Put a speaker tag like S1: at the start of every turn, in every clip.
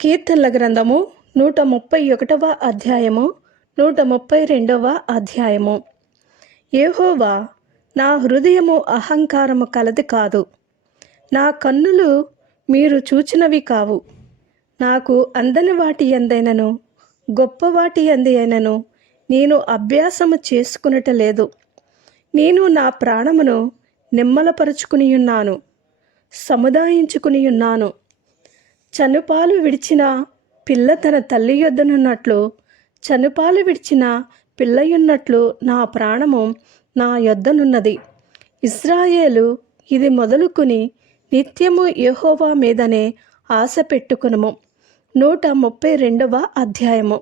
S1: కీర్తనల గ్రంథము నూట ముప్పై ఒకటవ అధ్యాయము నూట ముప్పై రెండవ అధ్యాయము. ఏహోవా నా హృదయము అహంకారము కలది కాదు. నా కన్నులు మీరు చూచినవి కావు. నాకు అందని వాటి ఎందైనను గొప్ప వాటి ఎందైనను అయినను నేను అభ్యాసము చేసుకునట లేదు. నేను నా ప్రాణమును నిమ్మలపరుచుకుని ఉన్నాను సముదాయించుకుని ఉన్నాను చనుపాలు విడిచిన పిల్ల తన తల్లి యొద్దనున్నట్లు చనుపాలు విడిచిన పిల్లయున్నట్లు నా ప్రాణము నా యొద్దనున్నది. ఇస్రాయేలు ఇది మొదలుకుని నిత్యము యహోవా మీదనే ఆశ పెట్టుకునము. నూట ముప్పై రెండవ అధ్యాయము.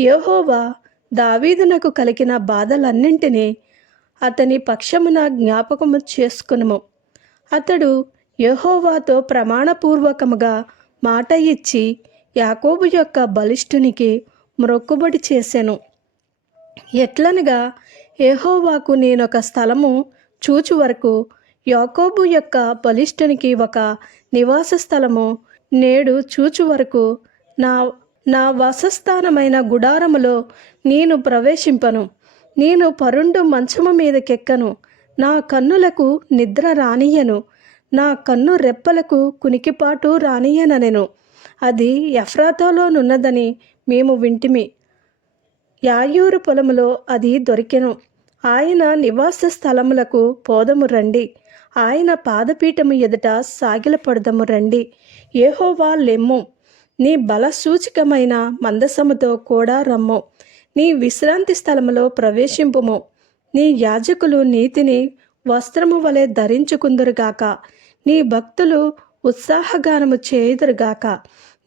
S1: యహోవా దావీదునకు కలిగిన బాధలన్నింటినీ అతని పక్షమున జ్ఞాపకము చేసుకునుము. అతడు యహోవాతో ప్రమాణపూర్వకముగా మాట ఇచ్చి యాకోబు యొక్క బలిష్ఠునికి మ్రొక్కుబడి చేసెను. ఎట్లనగా ఏహోవాకు నేనొక స్థలము చూచు వరకు యాకోబు యొక్క బలిష్ఠునికి ఒక నివాస స్థలము నేడు చూచు వరకు నా నా వాసస్థానమైన గుడారములో నేను ప్రవేశింపను. నేను పరుండు మంచము మీదకెక్కను నా కన్నులకు నిద్ర రానియను నా కన్ను రెప్పలకు కునికిపాటు రానియననెను అది ఎఫ్రాతోలోనున్నదని మేము వింటిమి. యాయూరు పొలములో అది దొరికెను. ఆయన నివాస స్థలములకు పోదము రండి. ఆయన పాదపీఠము ఎదుట సాగిలపడదము రండి. ఏహోవా లెమ్ము. నీ బల సూచికమైన మందసముతో కూడా రమ్ము. నీ విశ్రాంతి స్థలములో ప్రవేశింపుము. నీ యాజకులు నీతిని వస్త్రము వలె ధరించుకుందురుగాక నీ భక్తులు ఉత్సాహగానము చేయుదురుగాక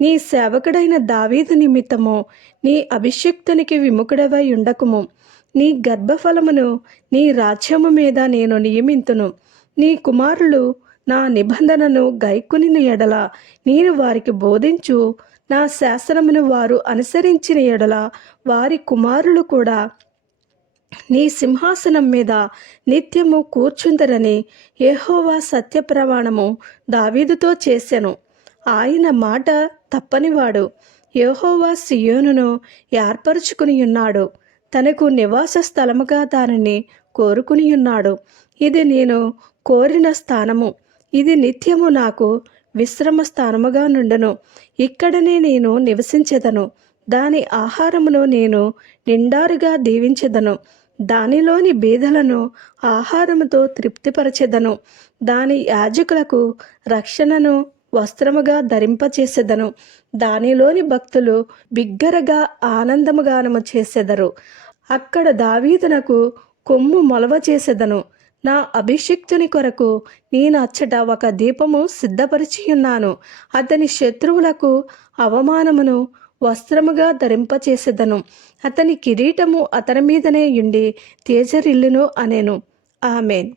S1: నీ సేవకుడైన దావీదు నిమిత్తము నీ అభిషిక్తునికి విముఖుడవై ఉండకుము. నీ గర్భఫలమును నీ రాజ్యము మీద నేను నియమింతును. నీ కుమారులు నా నిబంధనను గైకుని ఎడల నేను వారికి బోధించు. నా శాసనమును వారు అనుసరించిన ఎడల వారి కుమారులు కూడా నీ సింహాసనం మీద నిత్యము కూర్చుందరని యెహోవా సత్యప్రమాణము దావీదుతో చేసెను. ఆయన మాట తప్పనివాడు. యహోవా సియోనును ఏర్పరచుకుని ఉన్నాడు తనకు నివాస స్థలముగా దానిని కోరుకుని ఉన్నాడు ఇది నేను కోరిన స్థానము. ఇది నిత్యము నాకు విశ్రమ స్థానముగా నుండను. ఇక్కడనే నేను నివసించెదను. దాని ఆహారమును నేను నిండారుగా దీవించెదను. దానిలోని బీదలను ఆహారముతో తృప్తిపరచెదను. దాని యాజకులకు రక్షణను వస్త్రముగా ధరింపచేసెదను. దానిలోని భక్తులు బిగ్గరగా ఆనందముగానము చేసెదరు. అక్కడ దావీదునకు కొమ్ము మొలవ చేసెదను. నా అభిషిక్తుని కొరకు నేను అచ్చట ఒక దీపము సిద్ధపరిచి ఉన్నాను అతని శత్రువులకు అవమానమును వస్త్రముగా ధరింపచేసేదను. అతని కిరీటము అతని మీదనే ఉండి తేజరిల్లును అనేను. ఆమెన్.